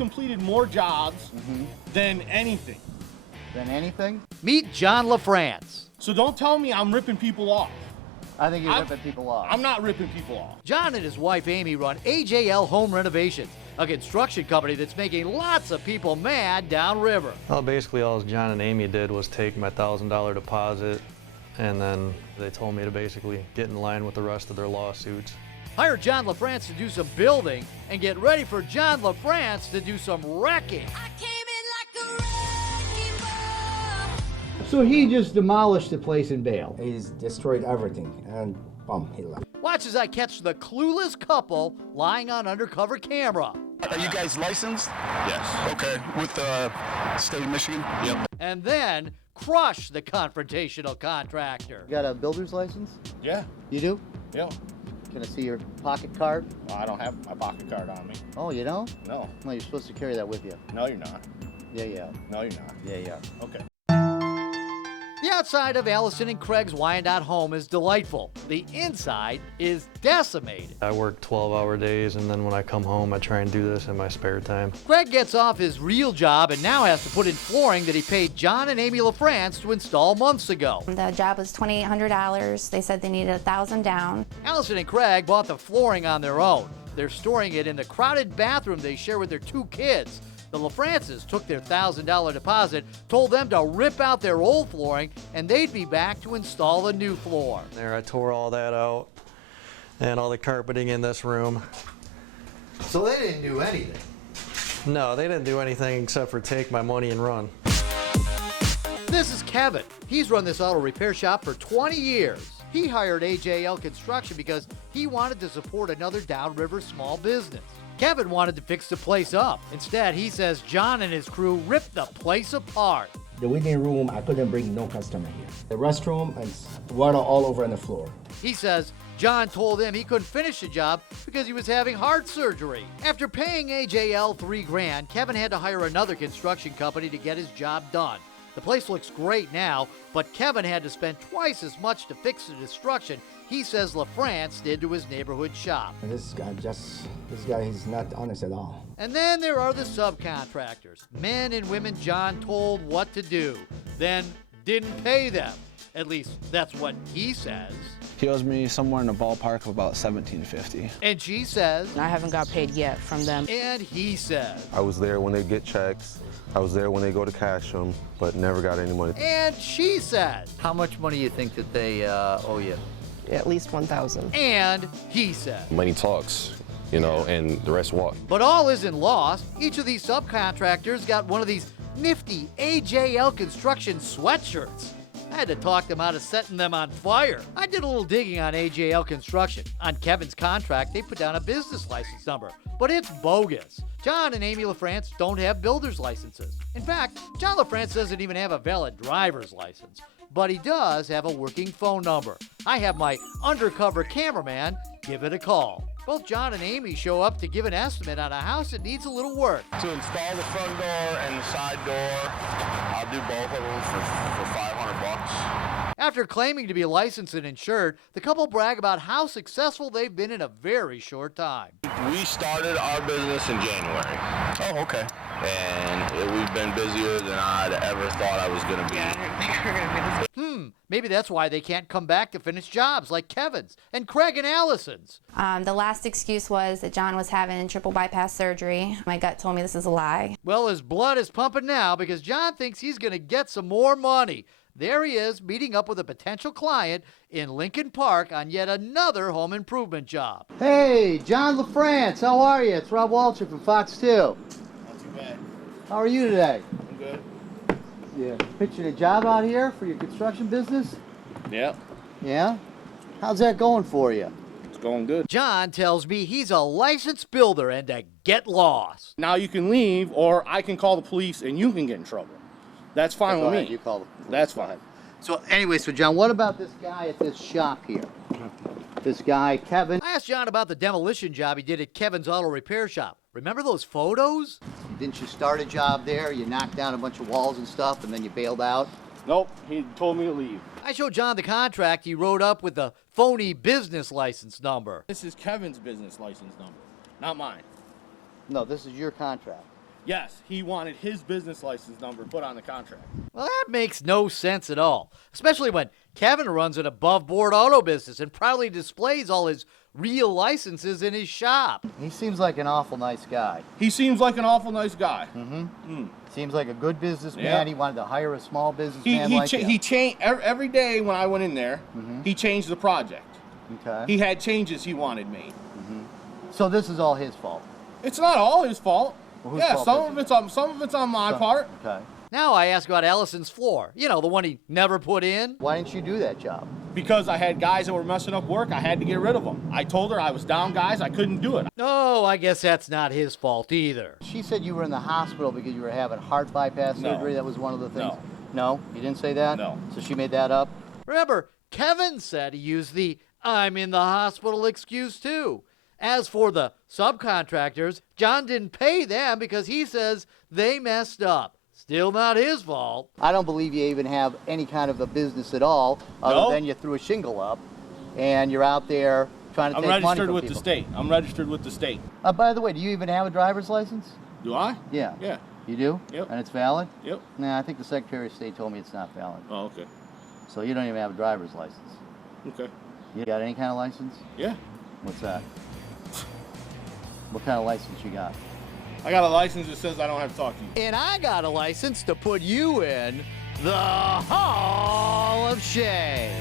completed more jobs than anything. Than anything? Meet John LaFrance. So don't tell me I'm ripping people off. I think you're ripping people off. I'm not ripping people off. John and his wife Amy run AJL Home Renovations, a construction company that's making lots of people mad downriver. Well, basically all John and Amy did was take my $1,000 deposit, and then they told me to basically get in line with the rest of their lawsuits. Hire John LaFrance to do some building, and get ready for John LaFrance to do some wrecking. So he just demolished the place in Vail. He's destroyed everything, and boom, he left. Watch as I catch the clueless couple lying on undercover camera. Are you guys licensed? Yes. Okay. With the state of Michigan? Yep. And then crush the confrontational contractor. You got a builder's license? Yeah. You do? Yeah. Can I see your pocket card? Well, I don't have my pocket card on me. Oh, you don't? No. No, you're supposed to carry that with you. No, you're not. Yeah, yeah. No, you're not. Yeah, yeah. Okay. The outside of Allison and Craig's Wyandotte home is delightful. The inside is decimated. I work 12-hour days, and then when I come home, I try and do this in my spare time. Craig gets off his real job and now has to put in flooring that he paid John and Amy LaFrance to install months ago. The job was $2,800. They said they needed $1,000 down. Allison and Craig bought the flooring on their own. They're storing it in the crowded bathroom they share with their 2 kids. The LaFrances took their $1,000 deposit, told them to rip out their old flooring, and they'd be back to install the new floor. There, I tore all that out, and all the carpeting in this room. So they didn't do anything? No, they didn't do anything except for take my money and run. This is Kevin. He's run this auto repair shop for 20 years. He hired AJL Construction because he wanted to support another downriver small business. Kevin wanted to fix the place up. Instead, he says John and his crew ripped the place apart. The waiting room, I couldn't bring no customer here. The restroom, and water all over on the floor. He says John told him he couldn't finish the job because he was having heart surgery. After paying AJL $3,000, Kevin had to hire another construction company to get his job done. The place looks great now, but Kevin had to spend twice as much to fix the destruction he says LaFrance did to his neighborhood shop. This guy, he's not honest at all. And then there are the subcontractors, men and women John told what to do, then didn't pay them. At least that's what he says. He owes me somewhere in the ballpark of about $1,750. And she says. I haven't got paid yet from them. And he says. I was there when they get checks. I was there when they go to cash them, but never got any money. And she says. How much money do you think that they owe you? At least $1,000. And he says. Money talks, you know, and the rest walk. But all isn't lost. Each of these subcontractors got one of these nifty AJL Construction sweatshirts. I had to talk them out of setting them on fire. I did a little digging on AJL Construction. On Kevin's contract, they put down a business license number, but it's bogus. John and Amy LaFrance don't have builder's licenses. In fact, John LaFrance doesn't even have a valid driver's license, but he does have a working phone number. I have my undercover cameraman give it a call. Both John and Amy show up to give an estimate on a house that needs a little work. To install the front door and the side door, I'll do both of them for $500. After claiming to be licensed and insured, the couple brag about how successful they've been in a very short time. We started our business in January. Oh, okay. And we've been busier than I'd ever thought I was going to be. Yeah, I didn't think we were going to be this. Maybe that's why they can't come back to finish jobs like Kevin's and Craig and Allison's. The last excuse was that John was having triple bypass surgery. My gut told me this is a lie. Well, his blood is pumping now because John thinks he's going to get some more money. There he is, meeting up with a potential client in Lincoln Park on yet another home improvement job. Hey, John LaFrance, how are you? It's Rob Wolchek from Fox 2. Not too bad. How are you today? I'm good. Yeah. Pitching a job out here for your construction business? Yep. Yeah? How's that going for you? It's going good. John tells me he's a licensed builder and to get lost. Now you can leave, or I can call the police and you can get in trouble. That's fine with me. You call the police. That's fine. So anyway, John, what about this guy at this shop here? This guy, Kevin. I asked John about the demolition job he did at Kevin's auto repair shop. Remember those photos? Didn't you start a job there? You knocked down a bunch of walls and stuff, and then you bailed out? Nope, he told me to leave. I showed John the contract he wrote up with the phony business license number. This is Kevin's business license number, not mine. No, this is your contract. Yes, he wanted his business license number put on the contract. Well, that makes no sense at all, especially when Kevin runs an above-board auto business and proudly displays all his real licenses in his shop. He seems like an awful nice guy. He seems like an awful nice guy. Seems like a good businessman. Yeah. He wanted to hire a small businessman like him. He changed every day when I went in there. He changed the project. Okay. He had changes he wanted made. So this is all his fault. It's not all his fault. Well, whose Yeah, fault some is of it? it's on my part. Okay. Now I ask about Allison's floor. You know, the one he never put in. Why didn't you do that job? Because I had guys that were messing up work, I had to get rid of them. I told her I was down guys, I couldn't do it. No, I guess that's not his fault either. She said you were in the hospital because you were having heart bypass No. surgery. That was one of the things. No. No? You didn't say that? No. So she made that up? Remember, Kevin said he used the I'm in the hospital excuse too. As for the subcontractors, John didn't pay them because he says they messed up. Still not his fault. I don't believe you even have any kind of a business at all, other than you threw a shingle up and you're out there trying to I'm take money registered from with people. the state. I'm registered with the state. By the way, do you even have a driver's license? Do I? Yeah. Yeah. You do? Yep. And it's valid? Yep. Nah, I think the Secretary of State told me it's not valid. Oh, okay. So you don't even have a driver's license. Okay. You got any kind of license? Yeah. What's that? What kind of license you got? I got a license that says I don't have to talk to you. And I got a license to put you in the Hall of Shame.